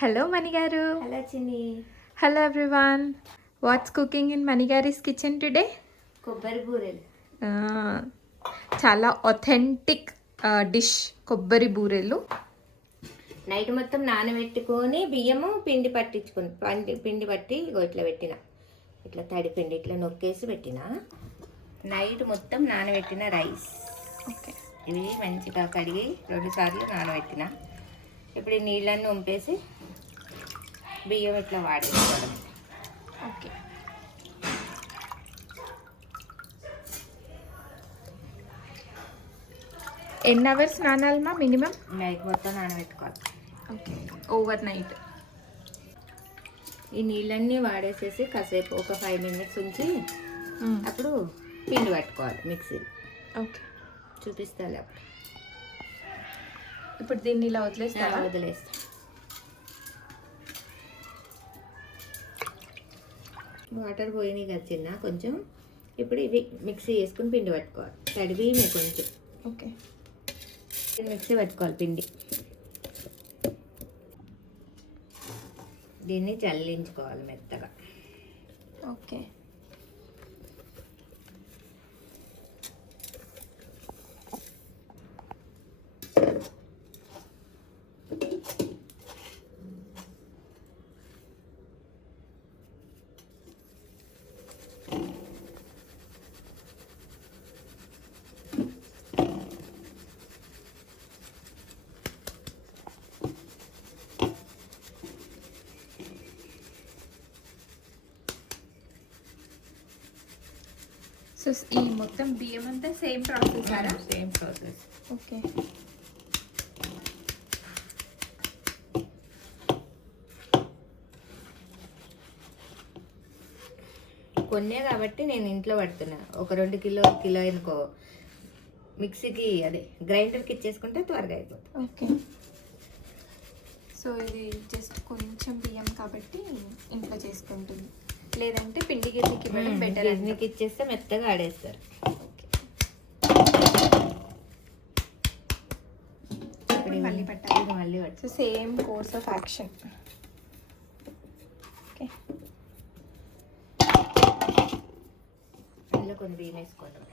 Hello మణిగారు hello Chinni hello everyone what's cooking in మణిగారీస్ kitchen today కొబ్బరి బూరెలు. చాలా authentic dish కొబ్బరి బూరెలు. నైట్ మొత్తం నానబెట్టుకొని బియ్యము పిండి పట్టించుకొని పండి పిండి పట్టి ఇగో ఇట్లా పెట్టిన. ఇట్లా తడి పిండి ఇట్లా నొక్కేసి పెట్టిన. నైట్ మొత్తం నానబెట్టిన రైస్ ఓకే ఇవి మంచిగా కడిగి రెండు సార్లు నానబెట్టిన. ఇప్పుడు నీళ్ళన్నీ ఉంపేసి బియ్యం ఇట్లా వాడేసుకోవడం. ఓకే. ఎన్ని అవర్స్ నానాలమా మినిమం? నైట్ మొత్తం నానబెట్టుకోవాలి. ఓకే. Overnight. ఈ నీళ్ళన్నీ వాడేసేసి కాసేపు ఒక ఫైవ్ మినిట్స్ ఉంచి అప్పుడు పిండి పట్టుకోవాలి మిక్సీ ఓకే. చూపిస్తాలే అప్పుడు. ఇప్పుడు దీన్ని ఇలా వదిలేస్తా. వాటర్ పోయినాయి కదా చిన్న కొంచెం ఇప్పుడు ఇవి మిక్సీ వేసుకుని పిండి పట్టుకోవాలి. తడివి కొంచెం. ఓకే. మిక్సీ పట్టుకోవాలి పిండి. దీన్ని చల్లించుకోవాలి మెత్తగా. ఓకే. సో ఈ మొత్తం బియ్యం అంతా same process same process okay కొన్నే కాబట్టి నేను ఇంట్లో పడుతున్నా. ఒక రెండు కిలో కిలో అనుకో మిక్సీకి అదే గ్రైండర్కి ఇచ్చేసుకుంటే త్వరగా అయిపోతుంది. ఓకే సో ఇది జస్ట్ కొంచెం బియ్యం కాబట్టి ఇంట్లో చేసుకుంటుంది. లేదంటే పిండి గిన్నెకి ఇవ్వడం బెటర్ గిన్నెకి ఇచ్చేస్తే మెత్తగా ఆడేస్తారు. ఇప్పుడు మళ్ళీ పట్టాలి. మళ్ళీ so same course of action okay అందులో కొన్ని బియ్యం వేసుకోవడం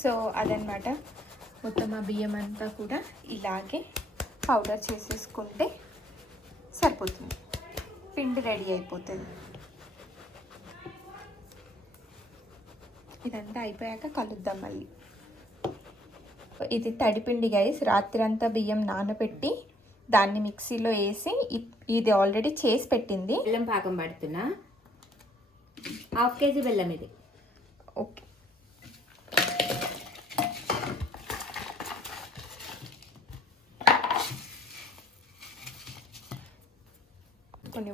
సో అదనమాట మొత్తం ఆ బియ్యం అంతా కూడా ఇలాగే పౌడర్ చేసేసుకుంటే సరిపోతుంది. పిండి రెడీ అయిపోతుంది. ఇదంతా అయిపోయాక కలుద్దాం మళ్ళీ. ఇది తడిపిండి గైస్ రాత్రి అంతా బియ్యం నానబెట్టి దాన్ని మిక్సీలో వేసి ఇది ఆల్రెడీ చేసి పెట్టింది. బెల్లం పాకం పడుతున్నా. హాఫ్ కేజీ బెల్లం ఇది. ఓకే.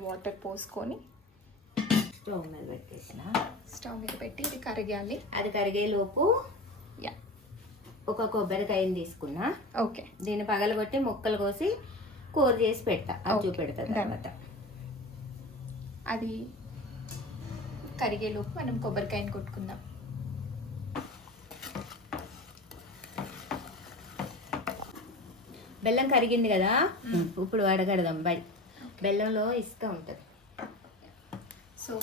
వాటర్ పోసుకొని స్టవ్ మీద పెట్టేసిన. స్టవ్ మీద పెట్టి ఇది కరిగాలి అది కరిగే లోపు యా. ఒక కొబ్బరికాయని తీసుకున్నా. ఓకే. దీన్ని పగలగొట్టి ముక్కలు కోసి కూర చేసి పెడతా. అది. చూపెడతా. తర్వాత. అది కరిగేలోపు మనం కొబ్బరికాయని కొట్టుకుందాం. బెల్లం కరిగింది కదా? ఇప్పుడు వడగడదాం. బై. బెల్లంలో ఇసుక ఉంటుంది. సో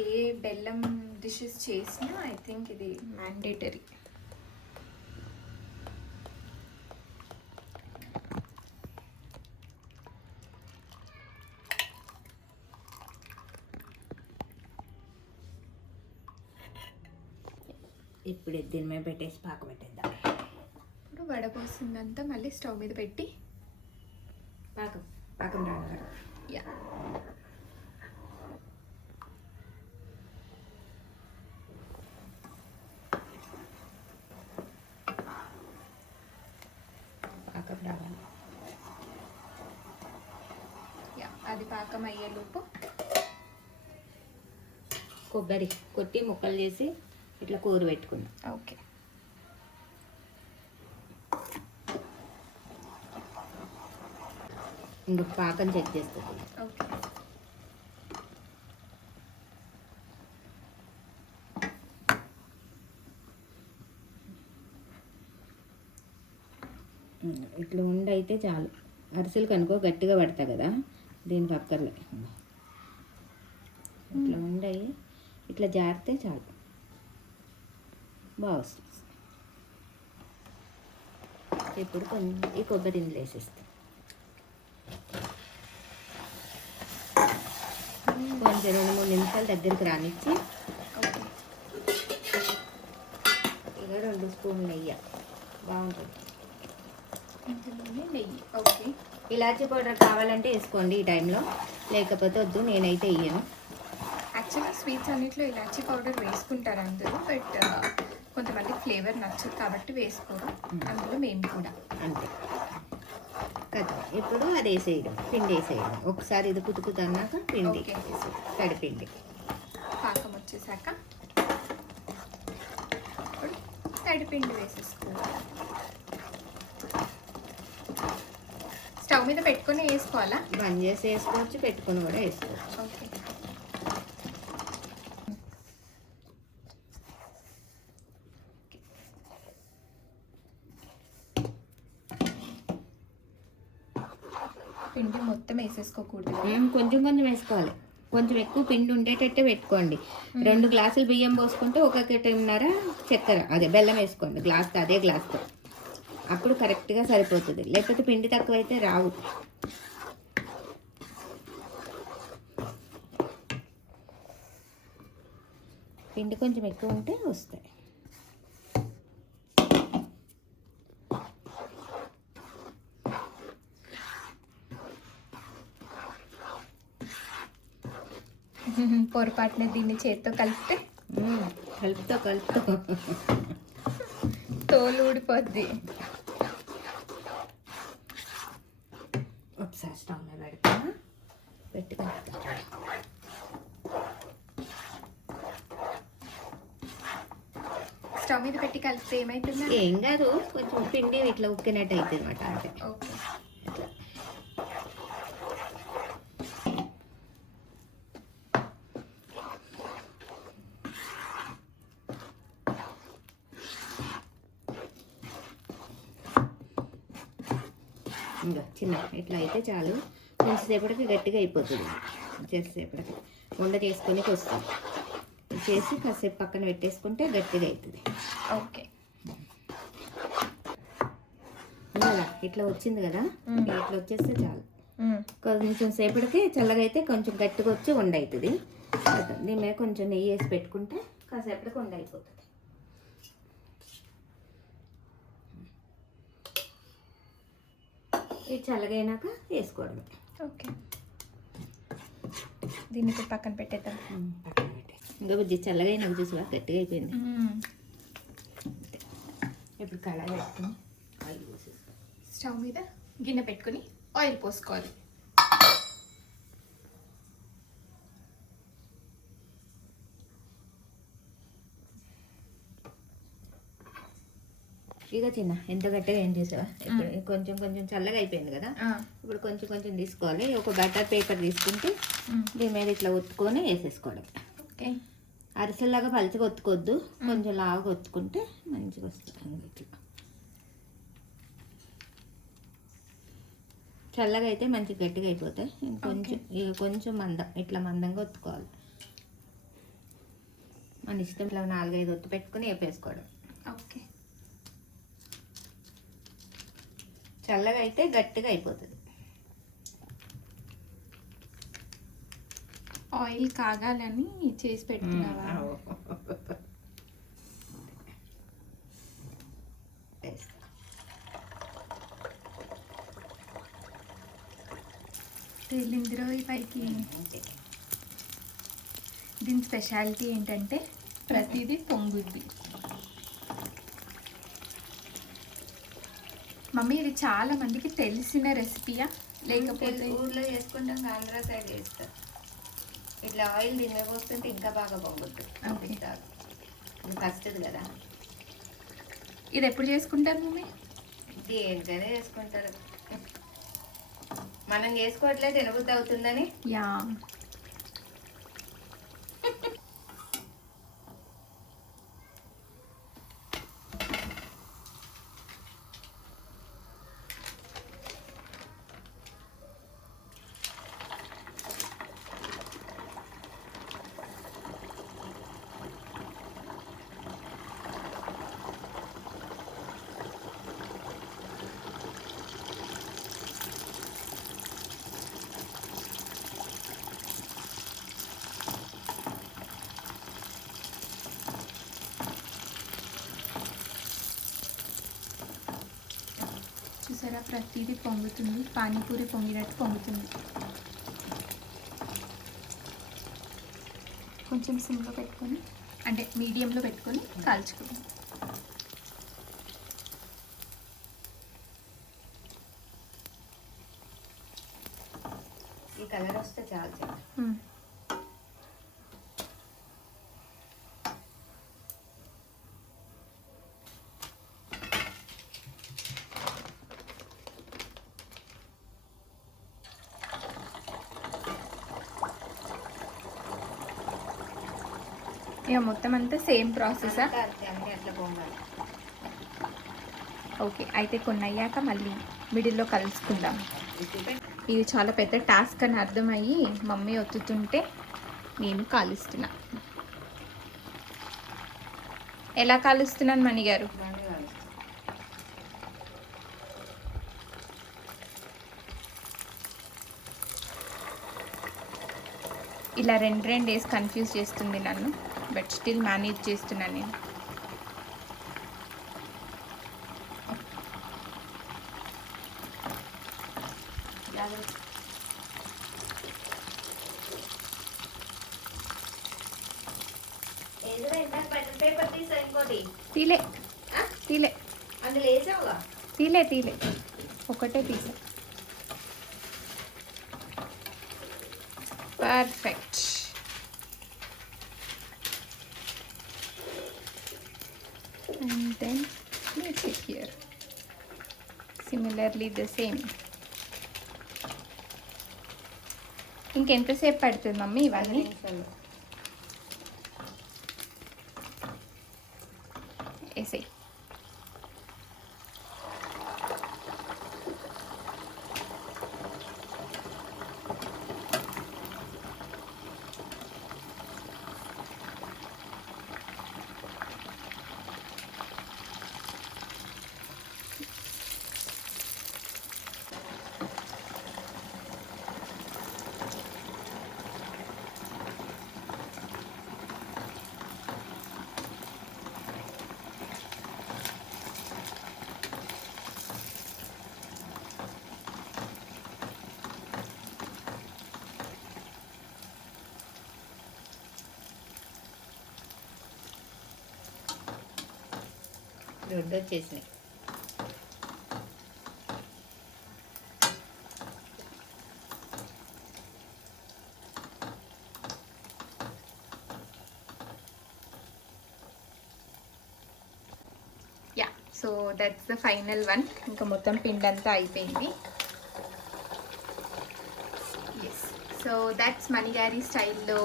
ఏ బెల్లం డిషెస్ చేసినా ఐ థింక్ ఇది మ్యాండేటరీ ఇప్పుడు దీని మీద పెట్టేసి పాక పెట్టేద్దాం. ఇప్పుడు వడపోసిందంతా మళ్ళీ స్టవ్ మీద పెట్టి పాకం పాకం రావాలి యా పాకం రావాలి యా అది పాకం అయ్యేలోపు కొబ్బరి కొట్టి ముక్కలు చేసి ఇట్లా కూర పెట్టుకున్నాం ఓకే ఇంకొక పాకం చెక్ చేస్తుంది ఇట్లా ఉండి అయితే చాలు. అరిసెలు కనుకో గట్టిగా పడతా కదా దీనికి అక్కర్లే. ఇట్లా ఉండయి ఇట్లా జారితే చాలు. బాగా వస్తుంది. ఇప్పుడు కొంచెం ఈ కొబ్బరి ఇందులో వేసేస్తాం. కొంచెం రెండు మూడు నిమిషాలు దగ్గరికి రానిచ్చి ఇక రెండు స్పూన్లు నెయ్యి. బాగుంటుంది. నెయ్యి ఓకే ఇలాచీ పౌడర్ కావాలంటే వేసుకోండి ఈ టైంలో. లేకపోతే వద్దు నేనైతే వేయను యాక్చువల్లీ స్వీట్స్ అన్నిట్లో ఇలాచీ పౌడర్ వేసుకుంటారు అందరూ బట్ కొంతమంది ఫ్లేవర్ నచ్చదు కాబట్టి వేసుకోరు. అందులో మేము కూడా. అంతే. కదా ఇప్పుడు అది వేసేయడం పిండి వేసేయడం. ఒకసారి ఇది కుతుకుతా అన్నాక పిండి. తడిపిండి పాకం వచ్చేసాక ఇప్పుడు తడిపిండి వేసేసుకోవాలి. స్టవ్ మీద పెట్టుకొని వేసుకోవాలా? బంద్ చేసి వేసుకోవచ్చు పెట్టుకుని కూడా వేసుకోవచ్చు. ఓకే. పిండి మొత్తం వేసేసుకోకూడదు. ఉమ్, కొంచెం కొంచెం వేసుకోవాలి. కొంచెం ఎక్కువ పిండి ఉండేటట్టే పెట్టుకోండి. రెండు గ్లాసులు బియ్యం పోసుకుంటే ఒకటిన్నర చక్కెర అదే బెల్లం వేసుకోండి. గ్లాస్తో అదే గ్లాస్తో. అప్పుడు కరెక్ట్గా సరిపోతుంది. లేకపోతే పిండి తక్కువైతే రావు. పిండి కొంచెం ఎక్కువ ఉంటే వస్తాయి. పొరపాటున దీన్ని చేత్తో కలిపితే? కలుపుతో కలుపుతో. తోలు ఊడిపోద్ది. ఒకసారి స్టవ్ మీద స్టవ్ మీద పెట్టి కలిపితే ఏమైతుంది ఏం కాదు కొంచెం పిండి ఇట్లా ఉక్కినట్టు అవుతుంది అనమాట అంటే ఓకే ఇట్లా ఇంకా చిన్న ఇట్లా అయితే చాలు. కొంచెంసేపటికి గట్టిగా అయిపోతుంది. చేసేసేపటికి వండ చేసుకొని వస్తుంది చేసి కాసేపు పక్కన పెట్టేసుకుంటే గట్టిగా అవుతుంది ఓకే. ఇంకా ఇట్లా వచ్చింది కదా. ఇట్లా వచ్చేస్తే చాలు. కొంచెం సేపటికి చల్లగా అయితే కొంచెం గట్టిగా వచ్చి వండ అవుతుంది దీని మీద కొంచెం నెయ్యి వేసి పెట్టుకుంటే కాసేపటికి వండ అయిపోతుంది ఇది చల్లగా అయినాక వేసుకోవడమే ఓకే. దీన్ని ఇప్పుడు పక్కన పెట్టేద్దాం. పక్కన పెట్టేసి ఇంకా బుజ్జి చల్లగా అయినాక చూసివా? గట్టిగా అయిపోయింది. ఇప్పుడు కళాయి పెట్టుకుని ఆయిల్ పోసేసుకో. స్టవ్ మీద గిన్నె పెట్టుకుని ఆయిల్ పోసుకోవాలి. ఇక చిన్న ఎంత గట్టిగా ఏం చేసావా? ఇప్పుడు కొంచెం కొంచెం చల్లగా అయిపోయింది కదా. ఇప్పుడు కొంచెం కొంచెం తీసుకోవాలి. ఒక బటర్ పేపర్ తీసుకుంటే. దీని మీద ఇట్లా ఒత్తుకొని వేసేసుకోవడం. ఓకే. అరిసెల్లాగా పలుచగా ఒత్తుకోవద్దు కొంచెం లావుగా ఒత్తుకుంటే మంచిగా వస్తుంది ఇట్లా చల్లగా అయితే మంచి గట్టిగా అయిపోతాయి. ఇంకొంచెం ఇక కొంచెం మందం ఇట్లా మందంగా ఒత్తుకోవాలి. మన ఇష్టం ఇట్లా నాలుగైదు ఒత్తు పెట్టుకుని వేపేసుకోవడం. ఓకే. చల్లగా అయితే గట్టిగా అయిపోతుంది. ఆయిల్ కాగాలని చేసి వేస్తా. తేలిందిరో ఈ పైకి. దీని స్పెషాలిటీ ఏంటంటే ప్రతిదీ పొంగుద్ది. మమ్మీ ఇది చాలా మందికి తెలిసిన రెసిపీయా లేకపోతే ఊర్లో చేసుకుంటాం ఆంధ్ర సైడ్ చేస్తారు ఇట్లా ఆయిల్ మీద పోస్తుంటే ఇంకా బాగా బాగుంటుంది వస్తుంది కదా. ఇది ఎప్పుడు చేసుకుంటారు మమ్మీ? దేనికైనా చేసుకుంటారు. మనం చేసుకోవట్లే తినబుద్ధి అవుతుందని. యా. చూసారా ప్రతిదీ పొంగుతుంది పానీపూరి పొంగినట్టు పొంగుతుంది. కొంచెం సిమ్లో పెట్టుకొని అంటే మీడియంలో పెట్టుకొని కాల్చుకుందాం ఈ కలర్ వస్తే చాలు చాలు ఇక మొత్తం అంతా సేమ్ ప్రాసెసా? ఓకే అయితే కొన్ని అయ్యాక మళ్ళీ మిడిల్లో కలుసుకుందాం. ఇది చాలా పెద్ద టాస్క్ అని అర్థమయ్యి మమ్మీ ఒత్తుతుంటే నేను కాలుస్తున్నా. ఎలా కాలుస్తున్నాను మణిగారు. ఇలా రెండు రెండు డేస్ కన్ఫ్యూజ్ చేస్తుంది నన్ను. బట్ స్టిల్ మేనేజ్ చేస్తున్నాను నేను. తీలే? తీలే. తీలే తీలే. ఒకటే తీసా. Perfect similarly the same ఇంకెంతసేపు పడుతుంది మమ్మీ పది ఇవన్నీ నిమిషాలు. వేసేయి దొడ్డు వచ్చేసినాయి yeah so that's the final one ఇంకా మొత్తం పిండి అంతా అయిపోయింది సో దట్స్ మణిగారి స్టైల్లో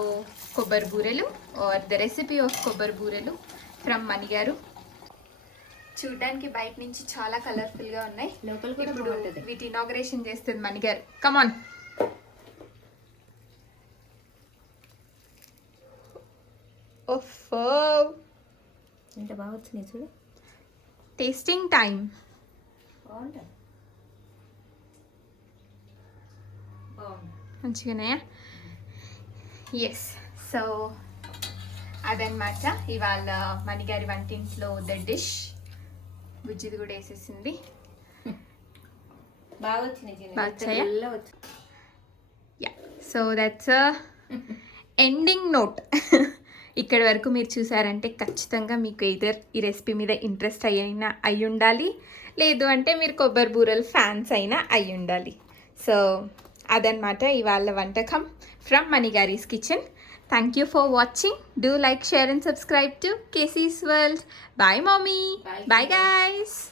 కొబ్బరి బూరెలు ఆర్ ద రెసిపీ ఆఫ్ కొబ్బరి బూరెలు ఫ్రమ్ మణిగారు చూడ్డానికి బయట నుంచి చాలా కలర్ఫుల్గా ఉన్నాయి. లోపల కూడా ఇప్పుడు బాగుంటుంది. వీటి ఇనాగ్రేషన్ చేస్తుంది మణిగారు కమాన్ ఓఫో ఎంత బాగా వచ్చినాయి చూడు. టేస్టింగ్ టైం బాగుంటుంది. మంచిగానే? ఎస్ సో అదనమాట ఇవాళ మణిగారి వంటింట్లో ద డిష్ బుజ్జిది కూడా వేసేసింది. బాగా వచ్చినాయి చిన్న బాగా వచ్చాయా? తెల్ల వచ్చి yeah so that's ending note ఇక్కడి వరకు మీరు చూసారంటే ఖచ్చితంగా మీకు ఎయిదర్ ఈ రెసిపీ మీద ఇంట్రెస్ట్ అయినా అయి ఉండాలి లేదు అంటే మీరు కొబ్బరి బూరల్ ఫ్యాన్స్ అయినా అయి ఉండాలి. సో అదనమాట ఇవాళ వంటకం from మణిగారీస్ kitchen Thank you for watching. Do like, share and subscribe to Casey's World. Bye mommy. Bye, Bye guys.